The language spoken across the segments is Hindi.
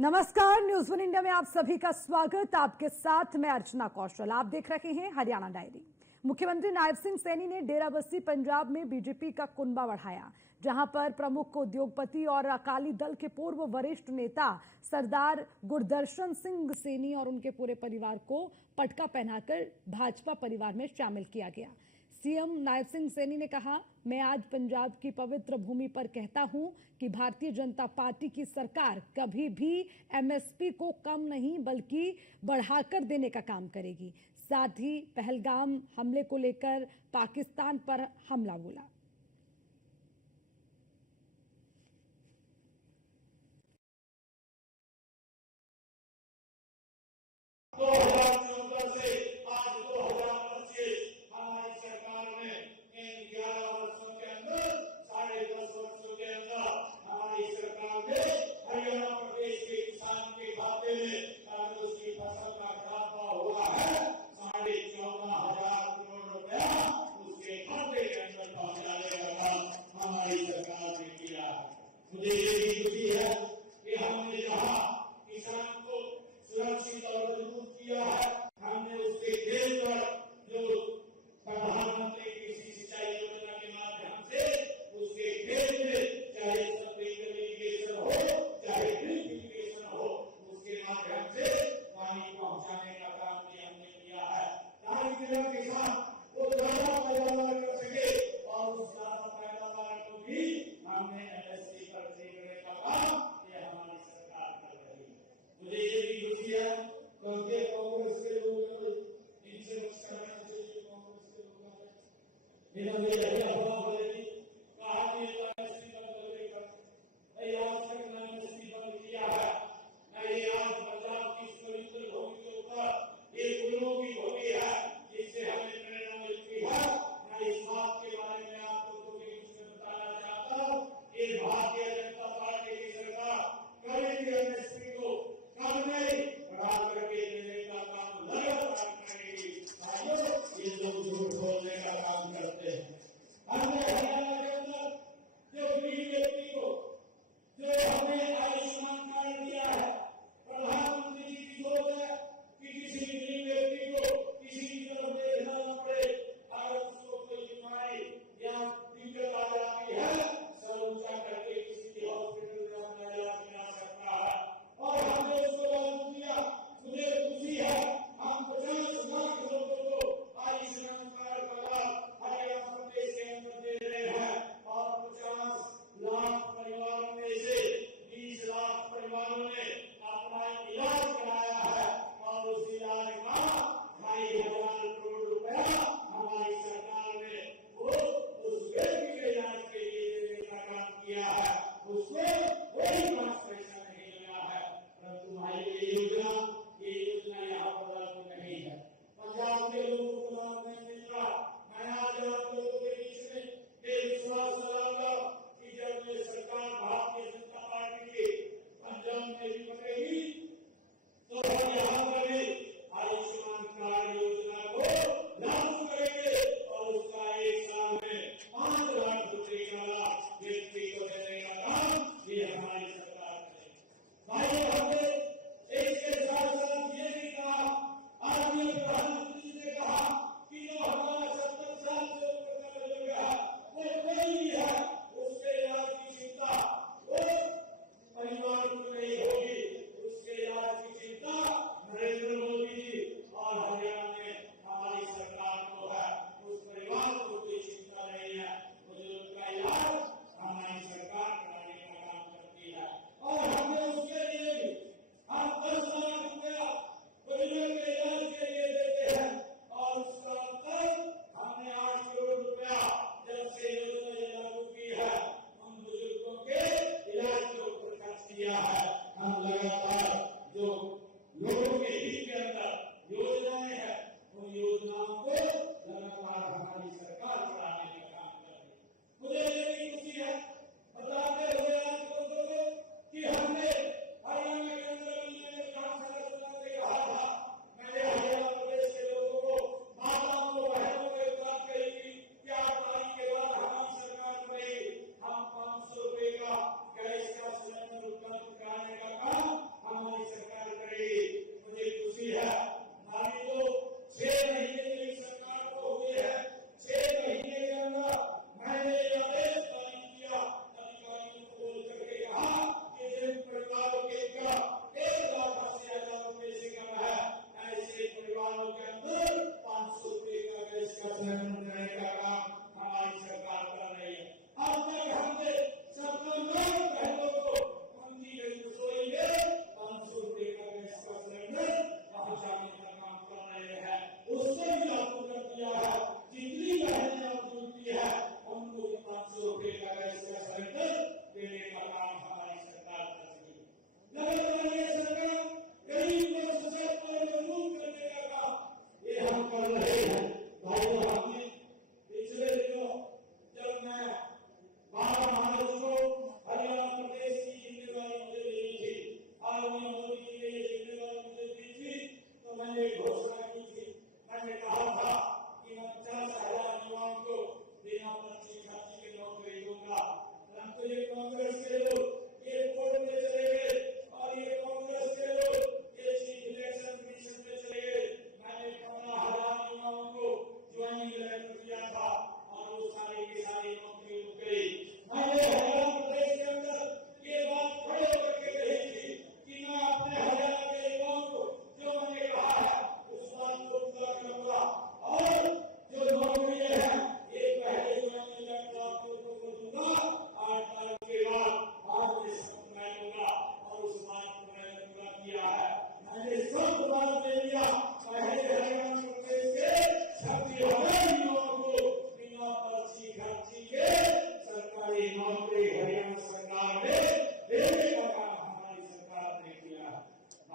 नमस्कार, न्यूज़ वन इंडिया में आप सभी का स्वागत। आपके साथ मैं अर्चना कौशल। आप देख रहे हैं हरियाणा डायरी। मुख्यमंत्री नायब सिंह सैनी ने डेराबस्सी पंजाब में बीजेपी का कुनबा बढ़ाया, जहां पर प्रमुख उद्योगपति और अकाली दल के पूर्व वरिष्ठ नेता सरदार गुरदर्शन सिंह सैनी और उनके पूरे परिवार को पटका पहनाकर भाजपा परिवार में शामिल किया गया। सीएम नायब सिंह सैनी ने कहा, मैं आज पंजाब की पवित्र भूमि पर कहता हूं कि भारतीय जनता पार्टी की सरकार कभी भी एमएसपी को कम नहीं बल्कि बढ़ाकर देने का काम करेगी। साथ ही पहलगाम हमले को लेकर पाकिस्तान पर हमला बोला। से आज 2025 हमारी सरकार ने इन 11 वर्षों के अंदर 10.5 वर्षों के अंदर हमारी सरकार ने हरियाणा प्रदेश के किसान के खाते में अगर उसकी फसल का इजाफा हुआ है 14,500 करोड़ रुपया उसके खाते के अंदर पहुंचा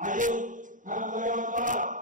आज हम लगातार